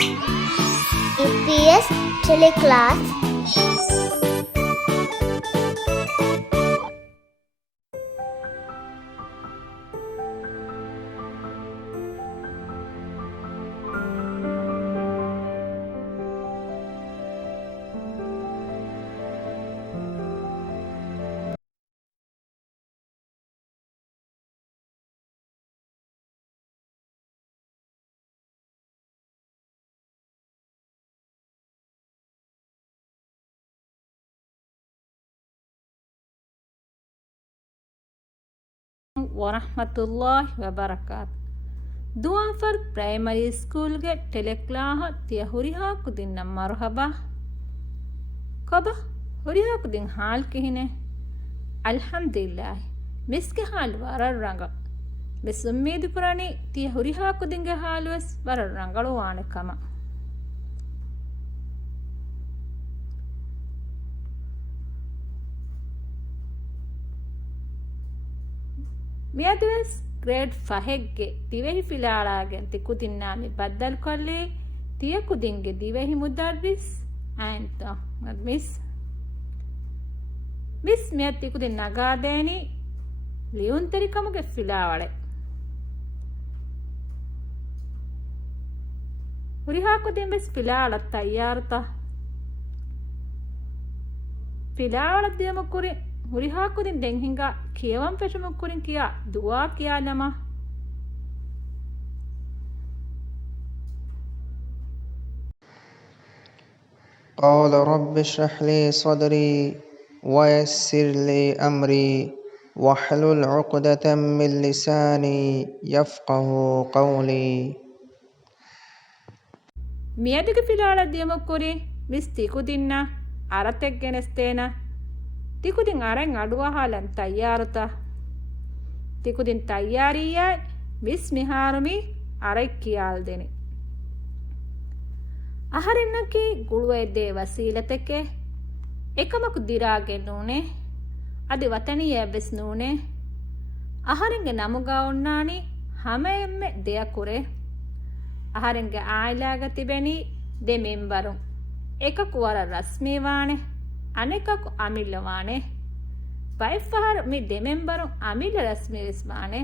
EPS teleclass. ವರಹಮತುಲ್ಲಾಹಿ ವಬರಕಾತ್ ದುಆಫರ್ primary ಸ್ಕೂಲ್ಗೆ ಟೆಲೆಕ್ಲಾಹ ತಿಯ ಹುರಿಹಾಕು ದಿನ್ನ ಮರ್ಹಬಾ ಕಬ ಹುರಿಹಾಕು ದಿನ್ ಹಾಲ್ ಕಿಹಿನೆ ಅಲ್ಹಮ್ದುಲಿಲ್ಲಾಹ್ ಮಿಸ್ಗೆ ಹಾಲ್ ವರರ್ ರಂಗ ಮಿಸ್ ಉಮ್ಮೀದು ಕುರಾನಿ ತಿಯ ಹುರಿಹಾಕು ದಿನ್ಗೆ ಹಾಲುವೆಸ್ ವರರ್ ರಂಗಳು ವಾಣೆ ಕಮ ಮಿಯದ್ವೆಸ್ ಗ್ರೇಡ್ 5ಗೆ ದಿವೆಹಿ ಫಿಲಾಳಾಗೆನ್ ತಿಕುದಿನ್ನಾಮಿ ಬದ್ದಲ್ ಕೊಲ್ಲಿ ತಿಯಕುದಿಂಗೆ ದಿವೆಹಿ ಮುದರ್ರಿಸ್ ಆ್ಯಂಡ್ ಮಿಸ್ ಮಿಯ ತಿಕುದಿನ್ ನಗಾದೇನಿ ಲಿಯುಂತರಿಕಮುಗೆ ಫಿಲಾವಳೆ ಹುರಿಹಾಕುದಿನ್ ಬೆಸ್ ಫಿಲಾಳ ತಯ್ಯಾರತ ಫಿಲಾವಳ ದಿಯಮುಕುರಿ ಹುರಿಹಾಕುದಿನ್ ದೆಂಗ್ ಹಿಂಗ කියවම් පෙටමුක්කුරින් කියා දුවා කියා නම قال رب اشرح لي صدري ويسر لي أمري واحلل عقدة من لساني يفقه قولي මියදුගේ පිලාಳ දියමුක්කුරි මිස් තිකුදින්න අරතෙක් ගෙනස්තේන ತಿಕುದಿನ್ ಅರೆಂಗ್ ಅಡುವ ಹಾಲನ್ ತಯ್ಯಾರುತ ತಿಕುದಿನ್ ತಯ್ಯಾರಿಯ ಮಿಸ್ ಮಿಹಾರುಮಿ ಅರೈಕ್ಕಿಯಾಲ್ದೆನಿ ಅಹರಿನ್ನಕಿ ಗುಳುವೆದ್ದೆ ವಸೀಲತೆಕ್ಕೆ ಎಕಮಕು ದಿರಾಗೆ ನೂನೆ ಅದಿ ವತನಿಯ ಬೆಸ್ ನೂನೆ ಅಹರಿಂಗೆ ನಮುಗ ಉಣ್ಣಾನಿ ಹಮೆಯಮ್ಮೆ ದೇಯಕುರೆ ಅಹರಿಂಗೆ ಆಯ್ಲಾಗ ತಿಬೆನಿ ದೆ ಮೆಂಬರು ಎಕಕು ವರ ರಸ್ಮೀವಾಣೆ ಅನೆಕಕು ಅಮಿಲ್ಲವಾಣೆ ಬೈಫಹರ್ ಮಿ ದೆಮೆಂಬರು ಅಮಿಲ್ಲ ರಸ್ಮೀಸ್ವಾಣೆ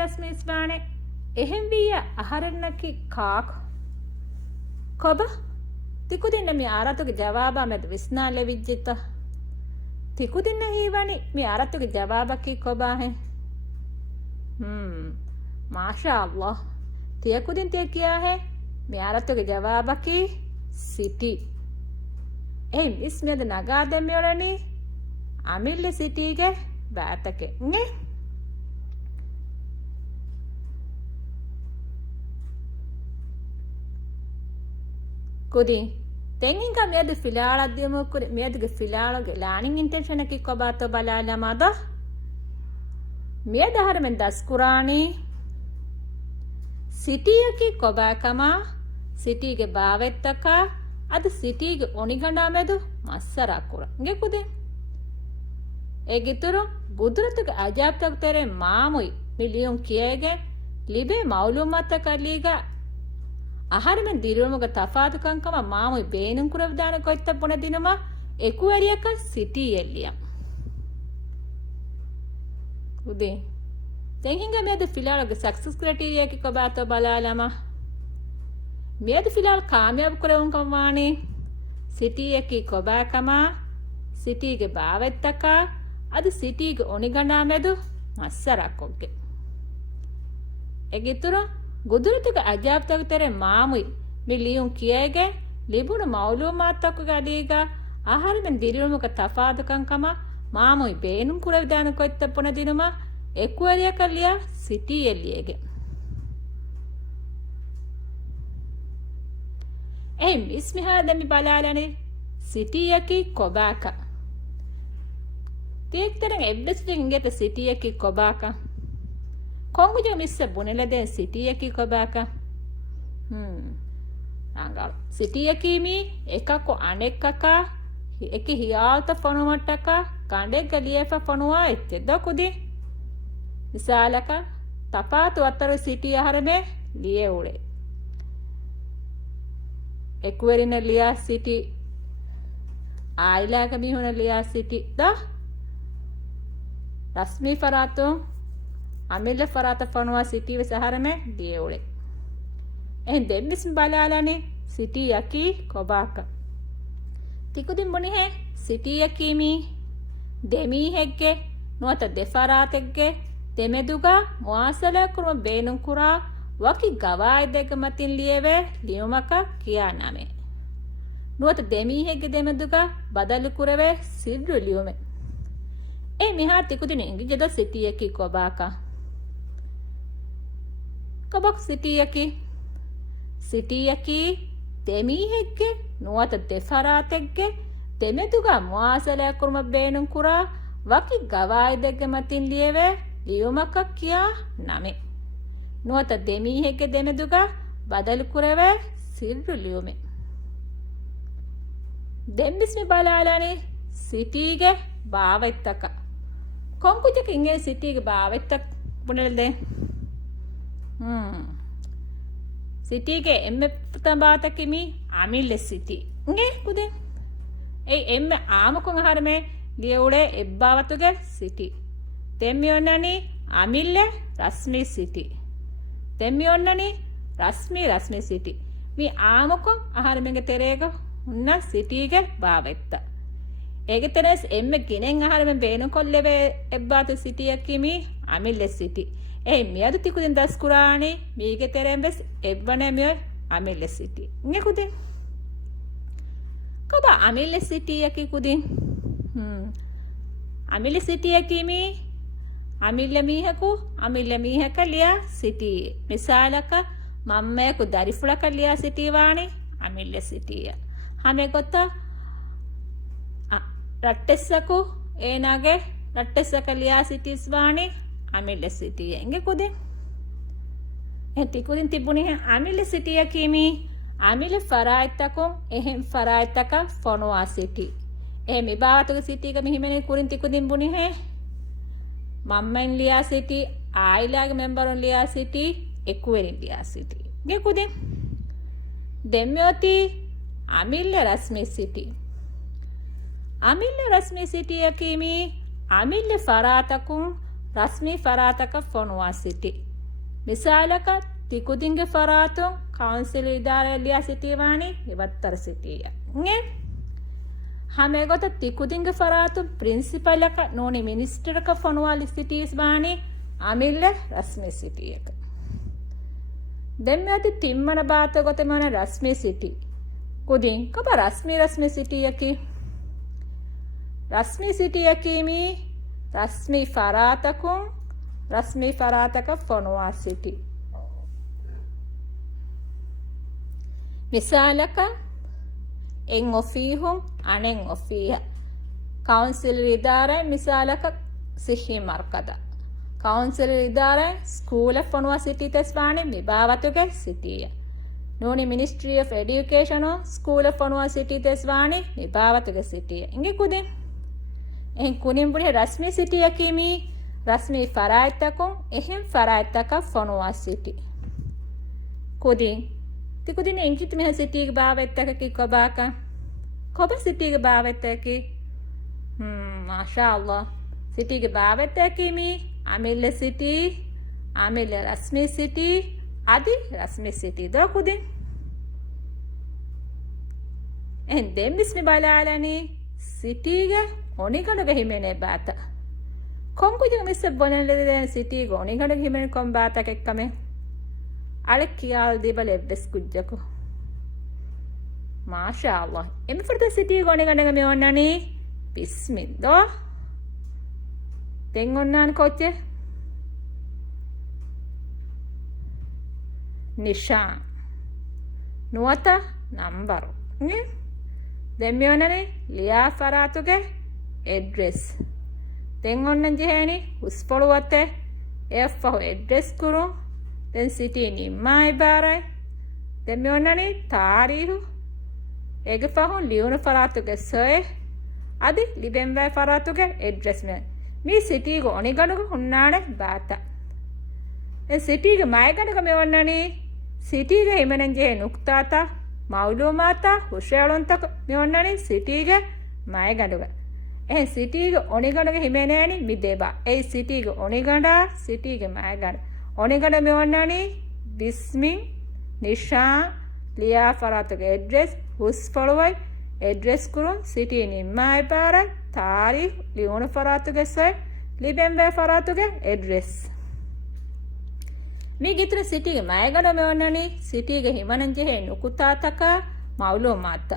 ರಸ್ಮೀಸ್ವಾಣೆ ಎಹೆಂವಿಯ ಅಹರನ್ನಕಿ ಕಾಕ್ ಕೊಬ ತಿಕುದಿನ್ನ ಮಿ ಆರತುಗೆ ಜವಾಬ ಮೆದು ವಿಸ್ನಾಲೆ ವಿಜ್ಜಿತ ತಿಕುದಿನ್ನ ಹೀವಣಿ ಮಿ ಆರತುಗೆ ಜವಾಬಕ್ಕಿ ಕೊಬಾಹೆ ಮಾಶಾ ಅಲ್ಲಾಹ್ ತಿಯಕುದಿನ್ ತಿಯಕಿಯಾಹೆ ಮಿ ಆರತುಗೆ ಜವಾಬಕ್ಕಿ ಸಿಟಿ ಏ ಮಿಸ್ ಮೆದು ನಗಾದೆಮ್ಮೆಯೊಳನಿ ಅಮಿಲ್ಲೆ ಸಿಟಿಗೆ ಬ್ಯಾತಕ್ಕೆ ನೆ ಕುದಿ ತೆಂಗಿಂಗ ಮೆದು ಫಿಲಾಳದ್ಯಮುಕ್ಕುರಿ ಮೆದುಗೆ ಫಿಲಾಳಗೆ ಲಾಣಿಂಗ್ ಇಂಟೆನ್ಷನಕ್ಕೆ ಕೊಬಾತೋ ಬಲಾಲ ಮಾದ ಮೆದಹರ ಮೆನ್ ದಸ್ಕುರಾಣಿ ಸಿಟಿಯಕಿ ಕೊಬಾಕಮ ಸಿಟಿಗೆ ಬಾವೆತ್ತಕ ಅದು ಸಿಟಿಗೆ ಒಣಿಗಂಡ ಮೆದು ಮಸ್ಸರಾಕುರ ಹಂಗೆ ಕುದೆ ಏಗಿತ್ತರು ಗುದ್ರತುಗೆ ಅಜಾಬ್ ತಗ್ತಾರೆ ಮಾಮುಯ್ ಮಿಲಿಯನ್ ಕಿಯೆಗೆ ಲಿಬೆ ಮೌಲೂಮತ್ತ ಕಲೀಗ ಅಹರಮೆನ್ ದಿರುಮುಗ ತಫಾತು ಕಂಕಮ ಮಾಮುಯ್ ಬೇನುಂ ಕುರವಿದಾನ ಕೊಯ್ತ ಪುಣ ದಿನಮ ಎಕುವರಿಯಕ ಸಿಟಿಯಲ್ಲಿಯ ಕುದೆ ತೆಂಗಿಂಗ ಮೇದು ಫಿಲಾಳಗೆ ಸಕ್ಸಸ್ ಕ್ರೈಟೀರಿಯಾಕಿ ಕೊಬಾತೋ ಬಲಾಲಮ ಮೇದು ಫಿಲಾಲ್ ಕಾಮಯಾಬ್ ಕುರವುಂ ಕವ್ವಾಣಿ ಸಿಟಿಯಕಿ ಕೊಬಾಕಮ ಸಿಟಿಗೆ ಬಾವೆತ್ತಕ ಅದು ಸಿಟಿಗೆ ಒಣಿಗಂಡ ಮೆದು ಮಸ್ಸರಾಕೊಗ್ಗೆ ಎಗಿತ್ತುರು ಗುದುರತುಗೆ ಅಜಾಬ್ ತಗುತ್ತಾರೆ ಮಾಮುಯ್ ಮಿಲಿಯುಂ ಕಿಯೆಗೆ ಲಿಬುಣು ಮೌಲೂಮಾತ್ತಕ್ಕುಗೆ ಅದೀಗ ಆಹಾರಮೆನ್ ದಿರುಮುಗ ತಫಾದು ಕಂಕಮ ಮಾಮುಯ್ ಬೇನುಂ ಕುರವಿದಾನ ಕೊಯ್ತ ಪುಣ ದಿನುಮ ಎಕುವರಿಯ ಕಲ್ಲಿಯ ಸಿಟಿಯಲ್ಲಿಯೇಗೆ ಏ ಮಿಸ್ ಮಿಹಾದಮಿ ಬಲಾಲನೆ ಸಿಟಿಯಕಿ ಕೊಬಾಕ ತೇಕ್ತರಂಗ ಎಬ್ಬೆಸ್ಟಿಂಗ್ ಇಂಗೆತ ಸಿಟಿಯಕಿ ಕೊಬಾಕ ಕೊಂಗುಜ ಮಿಸ್ಸ ಬುನೆಲದೆ ಸಿಟಿಯಕಿ ಕೊಬಾಕ ಅಂಗಾಳ ಸಿಟಿಯಕಿ එකකු අනෙක්කක එක හියාල්ත ෆොනුමට්ටක කණ්ඩෙක් ගලියෆ ෆොනුවා එච්චෙද්ද කුදි විශාලක තපාතු අතර සිටිය හරමේ ලියේ උලේ එක්වරින ලියා සිටි ආයිලාක මිහුණ ලියා සිටි ද රස්මී ෆරාතුන් අමිල්ල ෆරාත ෆනුවා සිටිව සහරමේ දියුලේ එහෙන් දෙම්මිස් බලාලානේ සිටි යකි කොබාක තිකුදින් බොනිහෙ සිටි යකීමි දෙමී හෙග්ගේ නුවත දෙෆරාතෙග්ගේ දෙමෙදුගා මුවාසල කුරුම බේනුම් කුරා වකි ගවායි දෙක මතින් ලියවේ ලියුමක කියා නමේ නුවත දෙමී හෙග්ගේ දෙමෙදුගා බදලු කුරවේ සිද්රු ලියුමේ ඒ මිහා තිකුදින ඉංගිජද සිටි යකි කොබාක කබක් සිටි යකි සිටි යකි දෙමී හෙග්ගේ නුවත දෙෆරාතෙග්ගේ දෙමෙදුගා මුවාසල කුරුම බේනුම් කුරා වකි ගවායි දෙක මතින් ලියවේ ලියුමක කියා නමේ නුවත දෙමී හෙග්ගේ දෙමෙදුගා බදලු කුරවේ සිද්රු ලියුමේ දෙම්බිස්මි බලාලානේ සිටිගේ භාවෙත්තක කොංකුජක ඉංගේ සිටිගේ භාවෙත්තක් පුනල්දේ සිටිගේ එම්මෙ තඹාතකිමි අමිල්ල සිටි ඉංගේ කුදේ ඒ එම්මෙ ආමකොන් හරමේ ලියුලේ එබ්බාවතුගේ සිටි තෙම්මියොන්නනි අමිල්ල රස්මි සිටි තෙම්මියොන්නනි රස්මි සිටි මේ ආමකොන් ආහාරමෙන්ගේ තෙරේක උන්න සිටිගේ භාවෙත්ත ඒකේ තෙරස් එම්මෙ ගිනෙන් ආහාරමෙන් බේන කොල්ලේ එබ්බාතු සිටියකිමි අමිල්ල සිටි ඒ මියදු තිකුදින් දස් කුරාණි මීගේ තෙරෙන් බස් එබ්බනේ මිය අමිල්ල සිටි ඉංගේ කුදින් කොබ අමිල්ල සිටියකි කුදින් අමිල්ල සිටියකිමි අමිල්ල මීහක ලියා සිටි මිසාලක මම්මයකු දරිෆුලක ලියා සිටිවාණි අමිල්ල සිටිය හමේ කොත්ත රට්ටෙස්සකු ඒනාගේ රට්ටෙස්සක ලියා සිටිස්වාණි අමිල්ල සිටිය ඉංගේ කුදින් එතිකුදින් තිබුණේ අමිල්ල සිටියකිමි අමිල ෆරායිත්තකුන් එහෙම් ෆරායිත්තක ෆොනුවා සිටි එහෙම ඉබාතුක සිටික මිහිමනේ කුරින් තිකුදින් බුණේ මම්මෙන් ලියා සිටි ආයිලාගේ මෙම්බරුන් ලියා සිටි එක්වෙරින් ලියා සිටි ගේ කුදින් දෙම්යෝති අමිල්ල රස්මි සිටි අමිල්ල රස්මි සිටියකිමි අමිල්ල ෆරාතකුන් රස්මි ෆරාතක ෆොනුවා සිටි මිසාලක තිකුදින්ගේ ෆරාතුන් කවුන්සිල් ඉදාරය ලියා සිටිවාණි ඉවත්තර සිටිය නේ හමේ ගොත තිකුදින්ගේ ෆරාතුන් ප්‍රින්සිපලක නෝනි මිනිස්ටරක ෆොනුවා ලිසිටිස් බාණි අමිල්ල රස්මි සිටියක දෙම්මැති තිම්මන බාත ගොත මන රස්මි සිටි කුදින් කබ රස්මි සිටියකි රස්මි සිටියකිමි රස්මි ෆරාතකුන් රස්මි ෆරාතක ෆොනුවා සිටි මිසාලක එන් ඔෆීහුම් අනෙන් ඔෆීහ කවුන්සිල් ඉදාරය මිසාලක සිහි මර්කද කවුන්සිල් ඉදාරය ස්කූල ෆොනුවා සිටි තෙස්වාණි මිබාවතුගේ සිටිය නෝනි මිනිස්ට්‍රී ඔෆ් එඩියුකේෂනෝ ස්කූල ෆොනුවා සිටි තෙස්වාණි මිබාවතුගේ සිටිය ඉංගේ කුදින් එහෙන් කුනින් බුනේ රස්මි සිටියකිමි රස්මි ෆරායිත්තකුන් එහෙන් ෆරායිත්තක ෆොනුවා සිටි කුදින් තිකුදින එංකිත මෙහ සිටිගේ භාවෙත්තකකි කොබාක කොබ සිටිගේ භාවෙත්තකි මාෂාඅල්ලාහ් සිටිගේ භාවෙත්තකිමි අමිල්ල සිටි අමිල්ල රස්මි සිටි අදි රස්මි සිටි දකුදින් එහෙන් දෙම්බිස්මි බලාලනි සිටිගේ ඔනිකඩගේ හිමෙනේ බාත කොංකුජක මිස්ස බොනලෙදේ සිටිගේ ඔනිකඩගේ හිමෙනේ කොම් බාතක එක්කමේ අල කියාල් දිබල එබ්බස් කුජ්ජකෝ මාෂාඅල්ලාහ් එමෙ ෆර්ද සිටි ගොනේ ගණග මේ ඔන්නනි බිස්මිල්ලාහ් දෙන් ඔන්නාන කොච්චේ නිෂාන් නුවත නම්බර නේ දෙන් මේ ඔන්නනේ ලියා ෆරාතුගේ ඇඩ්‍රස් දෙන් ඔන්නන් ජෙහෙනි උස්පොළුවතේ එෆ්ෆෝ ඇඩ්‍රස් කුරු den city ni mai barai den me onani tarihu ege fahun liuna faratuge soe adi libenwai faratuge address me me city go oni ganuga hunnane bata den city ge mai ganuga me onani city ge himenen je nuktata මවුලුමාතා හුෂයාලොන්තක මෙොන්නනි සිටීගේ මයගඩුග එහි සිටීගේ ඔනිගඩුගේ හිමෙනෑනි මිදේබා ඒ සිටීගේ ඔනිගඩා සිටීගේ මයගඩ ඔනිගඩ මෙොන්නනි බිස්මින් නිශා ලියා ෆරාතුගේ address හුස් ෆොලොවයි address කුරුන් සිටී නිම්මායි පාරයි තාරිඛ් ලියෝන ෆරාතුගේ සොය ලිබෙන්බේ ෆරාතුගේ address මේ ගිතර සිටිගේ මයගඩ මෙවන්නනි සිටිගේ හිමනංජෙහි නුකුතාතක මවුලෝ මාත්ත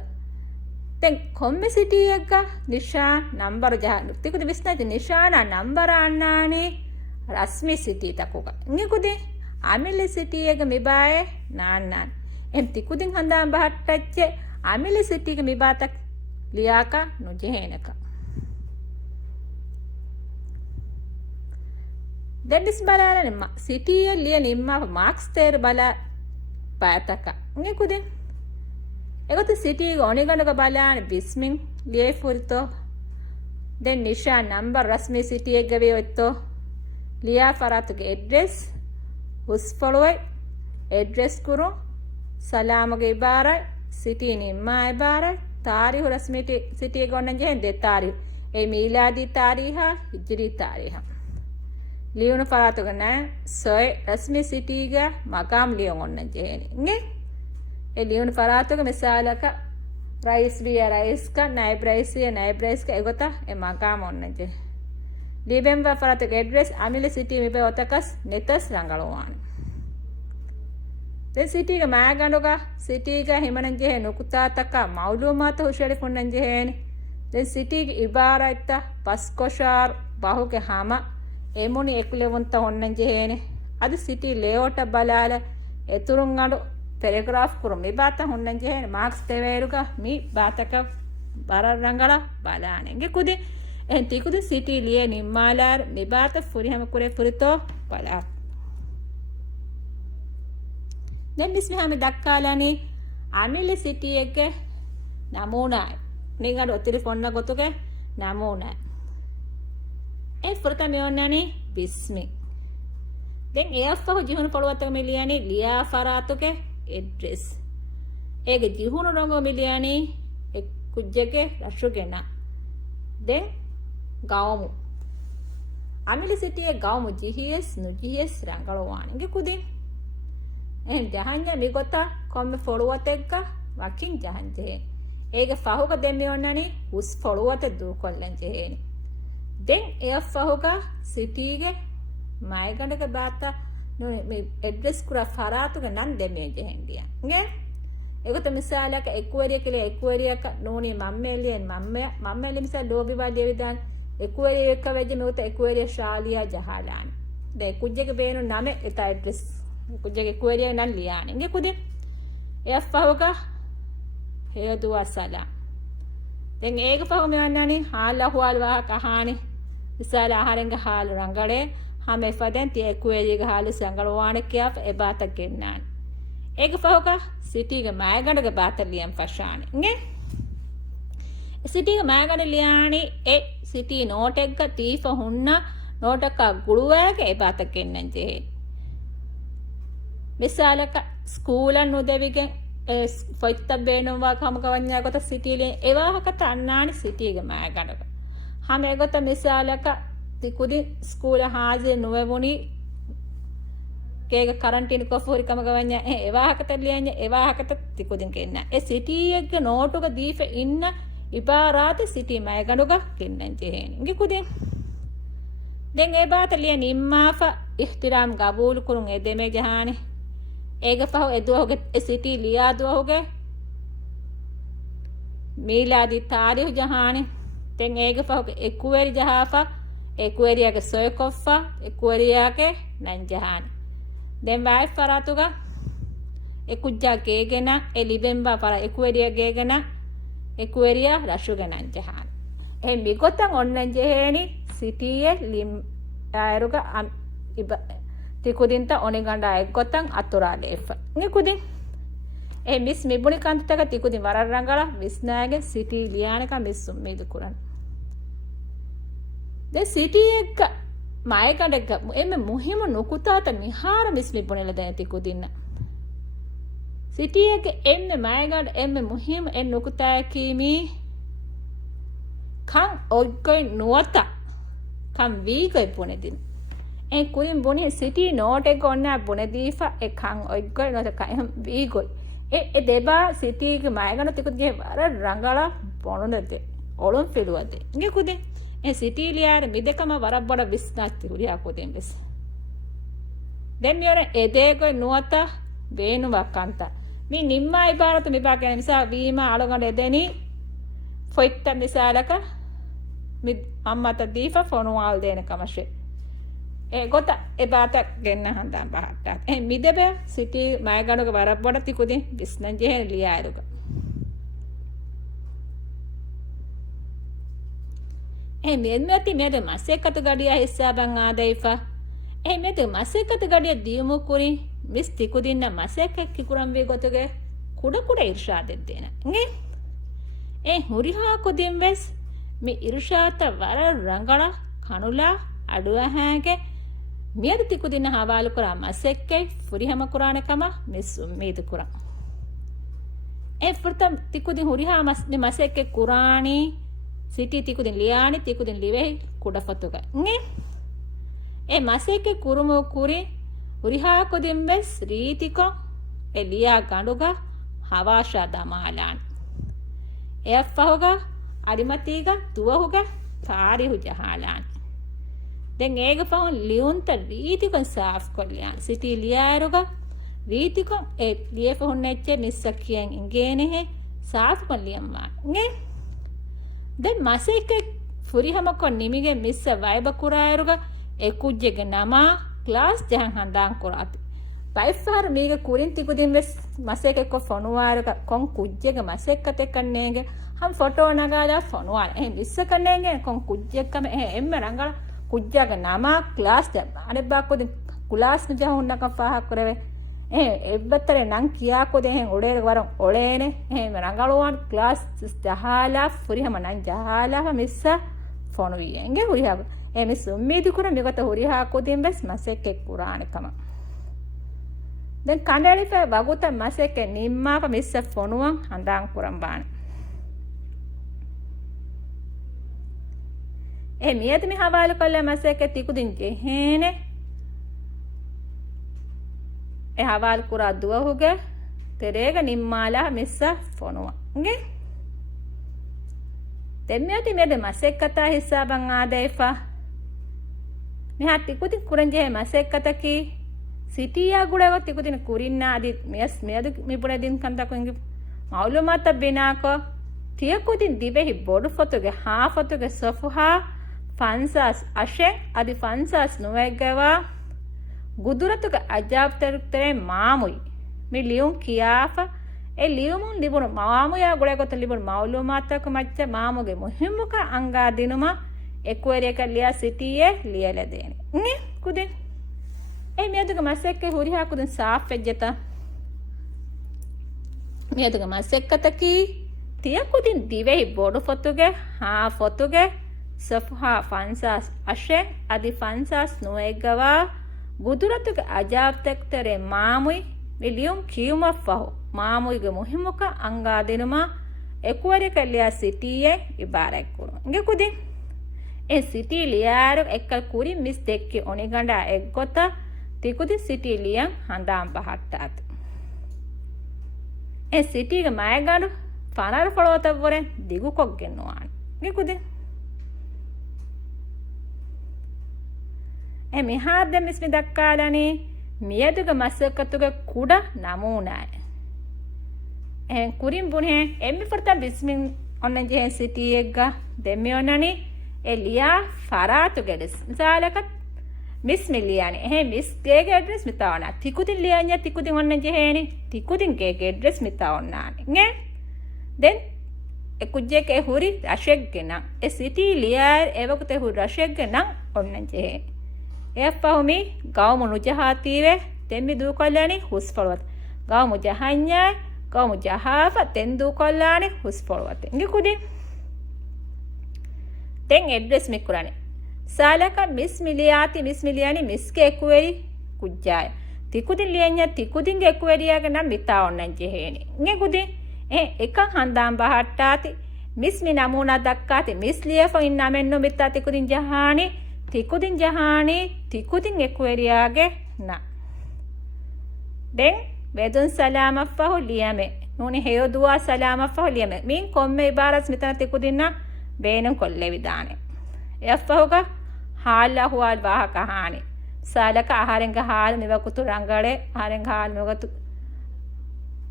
දැන් කොම්මೆ සිටියක නිශා number ජහ තිකුද විස්නාති නිශානා number අන්නානි රස්මි සිටි තකුක නිකුද අමිල සිටියක මිබායේ නාන්නාන් එම් තිකුදින් හඳාම් බහට්ටච්චේ අමිල සිටියක මිබාතක් ලියාක නුජෙහෙනක දෙන්නිස් බලාලන සිටිය ලිය නිම්මාව Marx තේර බලා පාතක නිකුදින් එගොත සිටියක ඔනිගණක බලාන බිස්මින් ලියයි ෆුරිතෝ දැන් නිශා නම්බර රස්මි සිටියක ගවියොත්තෝ ලියා ෆරාතුගේ එඩ්‍රෙස් හුස් ෆොලොවයි එඩ්‍රෙස් කුරු සලාමගේ ඉබාරයි සිටි නිම්මා ඉබාරයි තාරිහු රස්මිටි සිටියක ඔන්නන් ජෙහෙන් දෙ තාරිහු ඒ මීලාදී තාරිහා හිජ්රි තාරිහා ලියුණු ෆරාතුක නෑ සොය රස්මි සිටිගා මකාම් ලියොන් ඔන්නන් ජෙහෙනි නේ ඒ ලියුණු ෆරාතුක මිසාලක රයිස් විය රයිස්ක නයිබ් රයිසිය නයිබ් රයිස්ක එගොත ඒ මකාම් ඔන්නන් ජෙ ලිබෙන්බ ෆරාතුක එඩ්‍රෙස් අමිල සිටි මිබේ ඔතකස් නෙතස් රංගලෝවාන දැන් සිටිගා මෑගඬුක සිටිගා හිමනන් ජෙහෙ නුකුතාතක මවුලුමාත හුෂරි ෆොන්නන් ජෙහෙනි දැන් සිටිගේ ඉබාරයිත පස්කොෂාර් බහුගේ හම එමුනි එක්ලෙවන්ත හොන්නන් ජෙහෙනි අද සිටි ලේවට බලාල එතුරුන් අඩු පැරග්‍රාෆ් කුරු මේ බාත හොන්නන් ජෙහෙනි මාක්ස් තෙවේරුක මේ බාතක බර රංගල බලානෙගේ කුදි එහෙන් තිකුද සිටි ලිය නිම්මාලාර මේ බාත ෆුරිහම කුරේ ෆුරිතෝ බලා දැන් මිස්මිහම දක්කාලානේ අමිල සිටියක නමූනායි නිගඩ ඔතිරි ෆොන්න ගොතුගේ නමූනායි ඒ ෆුරතා මෙොන්නනි බිස්මි දැන් එෆ්ෆහ ජිහුන පොළවතක මිලියනි ලියා ෆරාතුගේ එඩ්‍රෙස් ඒගේ ජිහුන රංගෝ මිලියනි එක් කුජ්ජගේ රෂුගෙන දැන් ගාවමු අමිල සිටියේ ගාවමු ජිහියස් නුජිහියස් රංගලෝවානගේ කුදින් එහෙන් ජහන්ය මිගොත කොම්මෙ ෆොළුවතෙක්ක වකින් ජහන්ජේ ඒගේ ෆහුක දෙම්මි ඔන්නනි උස් ෆොළුවත දූ කොල්ලන් ජෙහෙනි දැන් එය ෆහුක සිටිගේ මයගඬක බාතා මේ ඇඩ්‍රස් කුරා ෆරාතුක නම් දෙම්මි ජෙහෙන්දියා නේ ඒගොත මිසාලක එක්වරිය කියලා එක්වරියක නෝනි මම්මෙලියෙන් මම්මෙලි මිසල් ලෝබි වාදී විදාන එක්වරිය එක වෙජි මෙවත එක්වරිය ශාලියා ජහලාන දැන් කුජ්ජක බේනු නම එත ඇඩ්‍රස් කුජ්ජක එක්වරිය නම් ලියාන ඉංගේ කුදි එය ෆහුක හේදුවා සලා දැන් ඒක පහු මෙවන්නනි හාල් අහුවල් වාහ කහානි විසාල ආහාරෙන්ගේ හාල් රංගලේ හැම එපදෙන් තිය එක්වරියගේ හාල් සංගලවාන කියාප ඒ බාත ගෙන්නාන ඒක පහුක සිටිගේ මයගඬක බාත ලියම් ෆෂානි නේ සිටිගේ මයගඬ ලියානි ඒ සිටි නෝට් එක තීෆ හුන්න නෝට් එක ගුළුවෑගේ ඒ බාත ගෙන්නන් ජේ මිසාලක ස්කූලන් උදවිගෙන් ෆොයිත්ත බේනවා කමකවඤ්ඤා කොට සිටිලේ එවාහකට අන්නානි සිටිගේ මයගඬක හැම එගොත මිසාලක තිකුදි ස්කූල හාජර් නොවුනි කේක කරන්ටින් කොෆෝරි කමකවඤ්ඤා එවාහකට ලියන්නේ එවාහකට තිකුදින් කෙන්න ඒ සිටියක නෝටුක දීෆ ඉන්න ඉබාරාත සිටි මයගඬක කෙන්නන් ජෙහෙනි ඉංගි කුදින් දැන් ඒ බාත ලිය නිම්මාෆ ඉහ්තිරාම් ගබූල් කුරුන් එදෙමේ ජහානි ඒක පහු එදුවහුගේ සිටි ලියා දුවහුගේ මීලාදී තාරිහ් ජහානි දැන් ඒක පහුගේ එක්වරි ජහාෆා එක්වරියාගේ සොයකොෆා එක්වරියාගේ නන් ජහානි දැන් වයි ෆරාතුක එකුජ්ජා ගේගෙන එලිබෙන්බා පර එක්වරියා ගේගෙන එක්වරියා රෂුගෙන නන් ජහානි එහි මිගොතන් ඔන්නන් ජෙහෙනි සිටියේ ලිම් ආයරුක තිකුදින්ත ඔනිගණ්ඩා එක්ගොතන් අතුරාලේෆ නිකුදින් ඒ මිස් මිබුනි කන්තක තිකුදින් වරර රංගල විස්නායගේ සිටි ලියානක මිස්සුම් මේදු කුරන් දැන් සිටි එක මයගඬක එමෙ මුහිම නුකුතාත මිහාර මිස් මිබුනිල දැන් තිකුදින්න සිටියක එන්න මයගඩ එන්න මුහිම එන්න නුකුතායකීමි කං ඔග්ගොයි නුවත කං වීගොයි පුනෙදින් kurin buni city note ek onna bune difa e kan oiggoy no ka em vigoy e deba city ke mayagana tikudge wara rangala bononde olon feluwade nge kude e city liyar midekama warabbada visnatti huriya kuden bes den yore edego nuata beenu wakanta mi nimma ibaratu mi ba kene misa vima alogande edeni foitta misalaka mi ammata difa fonual dene kamashe gota e bata genna handan bahatta midebe city mayaganuga warabbada tikudin bisnanje hen liyaruga මෙති මෙද මසෙක්කත ගඩිය හිස්සාබන් ආදයිෆා මෙද මසෙක්කත ගඩිය දියුමු කුරි මිස් තිකුදින්න මසෙක්කක් කිකුරම් වේ ගොතගේ කුඩ කුඩ ඉර්ෂාදෙද්දේන හුරිහා කුදින් වෙස් මේ ඉර්ෂාත වර රංගල කනුලා අඩුවහෑගේ මියද තිකුදින්න හවාලු කරා මසෙක්කයි ෆුරිහම කුරානකම මිස් උම්මීද කුරා ෆුර්තම් තිකුදින් හුරිහා මසෙක්කේ කුරානී සිටි තිකුදින් ලියානි තිකුදින් ලිවෙහි කුඩෆතුග මසෙක්කෙ කුරුමෝ කුරි උරිහා කොදින් වෙස් රීතිකො ලියා ගඬුග හවාශා දමාලාන් එයෆහුග අරිමතීග තුවහුග පාරිහු ජහාලාන් දැන් ඒක පහුන් ලියුන්ත රීතිකොන් සාෆ් කොල්ලියන් සිටි ලියාරුග රීතිකො ලියෆහුන් නැච්චේ මිස්සක්කියෙන් ඉංගේනෙහෙ සාෆ් කොල්ලියම්වා දැන් මසෙක්කෙ ෆුරිහමකො නිමිගෙ මිස්ස වයිබ කුරායරුග ekujjege nama class jahan handan korati taifar mege kurin tikudin ves maseke ko fonuwaruga kon kujjege masekka tekannege ham photo nagala fonuwar missa kannege kon kujjekkam emme rangala kujjaga nama class ja anebba kodin class nu jahun nakam faha korave ebbattare nan kiya kode odere waran olene rangaluwan class jahala furihama nan jahala missa fonuwiyenge hurihaba මිස් උම්මීදි කුර මෙගත හුරිහා කොදින් බස් මසෙක්කෙ කුරානකම දැන් කණ්ඩාලිප වගුත මසෙක්කෙ නිම්මාප මිස්ස ෆොනුවන් හඳාන් කුරම් බාන මියද මි හවාලු කල්ල මසෙක්කෙ තිකුදින් ජෙහේනේ හවාල් කුරා දුවහුගේ තෙරේග නිම්මාලා මිස්ස ෆොනුවන්ගේ දෙම්මියති මෙද මසෙක්කතා හිස්සාබන් ආදයිෆා මෙහා තිකුතින් කුරංජේ මසෙක්කතකි සිටියා ගුඩගොත් තිකුතින් කුරින්නා අදි මෙස් මෙද මිබුරදින් කන්දකොංගි මෞලුමාත බිනාකෝ තියකුතින් දිවෙහි බොඩු ෆොතුගේ හා ෆොතුගේ සොෆුහා ෆන්සස් අෂෙන් අදි ෆන්සස් නුවැග්ගවා ගුදුරතුක අජාබ්තරුක්තරේ මාමුයි මේ ලියුම් කියාෆා ලියුමුන් ලිබුණු මාමුයා ගුඩගොත ලිබුණු මෞලුමාතක මච්ච මාමුගේ මුහිම්මුක අංගා දිනුමා එක්වරේක ලියා සිටියේ ලියලදේනේ කුදෙන් මෙයදුක මසෙක්කේ හුරිහා කුදෙන් සාෆ් වෙජ්ජත මෙයදුක මසෙක්කතකි තිය කුදින් දිවෙහි බොඩු ෆොතුගේ හා ෆොතුගේ සෆහා ෆන්සස් අෂේ අදි ෆන්සස් නොඑගවා ගුදුරතුක අජාබ්තක්තරේ මාමුයි මිලියුම් කියුමෆහු මාමුයිගේ මුහිමුක අංගා දිනුමා එක්වරේක ලියා සිටියේ ඉබාරක් කුරු නගේ කුදින් සිටි ලියාරු එක්කල් කුරි මිස් දෙක්කි ඔනිගණ්ඩා එක්ගොත තිකුදි සිටි ලියන් හඳාම් පහට්ටාත් සිටිග මයගඩු පනර පොළොතවරෙන් දිගු කොක්ගෙන්නුවාන් ගෙකුදි මිහාද්ද මිස්මි දක්කාලනේ මියදුග මසකතුග කුඩ නමූනාය කුරින් බුනේ එම්මි ෆර්තා බිස්මින් ඔන්න ජේ සිටි එක්ග දෙම්මි ඔන්නනි එලියා ෆරාතු ගෙඩස් මිසාලකත් මිස් මිලියානේ මිස් ගේගේ ඇඩ්‍රස් මිතාවනා තිකුදින් ලියන්නේ තිකුදින් ඔන්න ජෙහෙනි තිකුදින් ගේගේ ඇඩ්‍රස් මිතාවනානේ නේ දැන් එකුජ්ජේකේ හුරි රෂෙක්ගෙන සිටි ලියා එවකුතේ හුරි රෂෙක්ගෙන ඔන්න ජෙහෙ එප්පහුමි ගාවමු නුජහාතීවේ තෙම්මි දූ කොල්ලානි හුස් ෆලවත් ගාවමු ජහඤ්ඤා ගාවමු ජහාෆ තෙන් දූ කොල්ලානි හුස් ෆලවත් ඉංගි කුදින් දැන් ඇඩ්‍රස් මිකුරානේ සාලක මිස් මිලියාති මිස් මිලියානි මිස්කේ එක්වෙරි කුජ්ජාය තිකුදින් ලියන්නේ තිකුදින්ගේ එක්වැරියාගේ නම් මිතා ඔන්නන් ජෙහෙනි nge kudin එකන් හන්දාම් බහට්ටාති මිස්මි නමුනා දක්කාති මිස්ලියෆ ඉන්නමෙන්නු මිතා තිකුදින් ජහානි තිකුදින් එක්වැරියාගේ na den bedun salamafahu liyame nuni heyo duwa salamafahu liyame min komme ibarat mitana tikudinna beenun kolle vidane yafahuga hala huwal waha kahani salaka aharenga hal miwakutu rangale aharenga hal miwakatu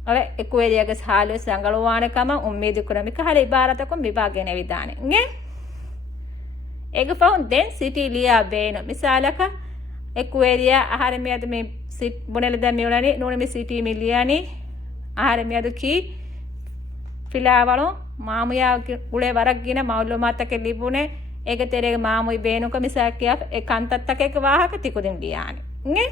ale ekweriyages halus rangaluwane kama ummidi kuramika hala ibaratakum vibagene vidane nge ega fahun den city liya beenu misalaka ekweriya ahare miyad me sit bunele da miulani nuni me city miliyani ahare miyad ki filawalo maamuya ule waragina maulumatake libune ega terege maamui beenuka misakiya e kantattake ek wahaka tikudin liyani nge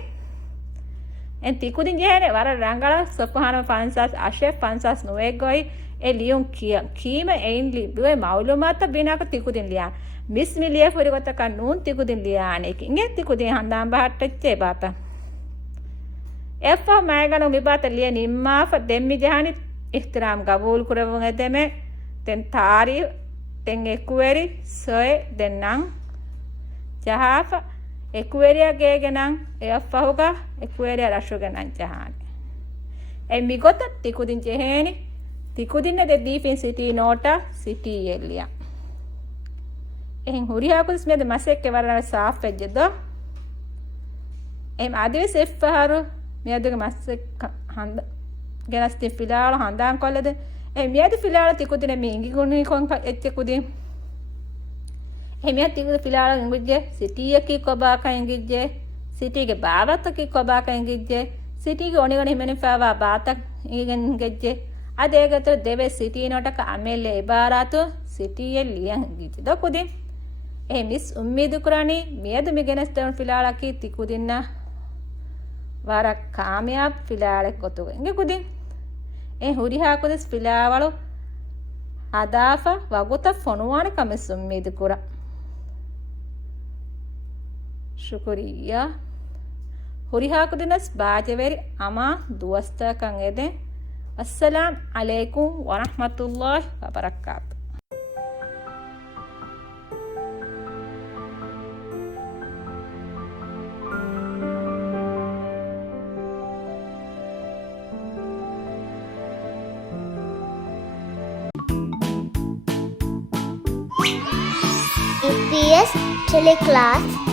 en tikudin jehene war rangala sopahana fansas ashef fansas nuegoi e liyun kima ein libuwe maulumata binaka tikudin liyani mismiliye furigota kan nun tikudin liyani nge tikudin handam bahattecche bata efa maiganu mibata liya nimmafa demmi jahani ihtiram qabul kurawun edeme ten tari ten ekweri soe dennan jahafa ekweriya gegenan efahuga ekweriya rashugenan jahani e migota tikudin jeheni tikudinne de difin city nota city yelliya ehin huriyakus med masekke warana saaf vejjedo em adis effaharu meaduge masek handa genas te filala handan kollede em meadu filala tikudine mingi guni kon ecche kudin em meadu tikudine filala ingujje city ki koba ka ingujje city ge bawata ki koba ka ingujje city ge onigane himene fawa batak igen gejje adegator deve city nota ka amelle ibaratu city ye liyan ingujje do kudin mis ummeedu kurani meadu migenes tan filala ki tikudinna wara kaamyab filala kotuge nge kudin huriha kudis filawalu adafa waguta fonuwane kamis ummeedu kura shukriya huriha kudinas baajeveri ama duwasta kan ede assalam alaikum wa rahmatullahi wa barakatuh EPS Teleclass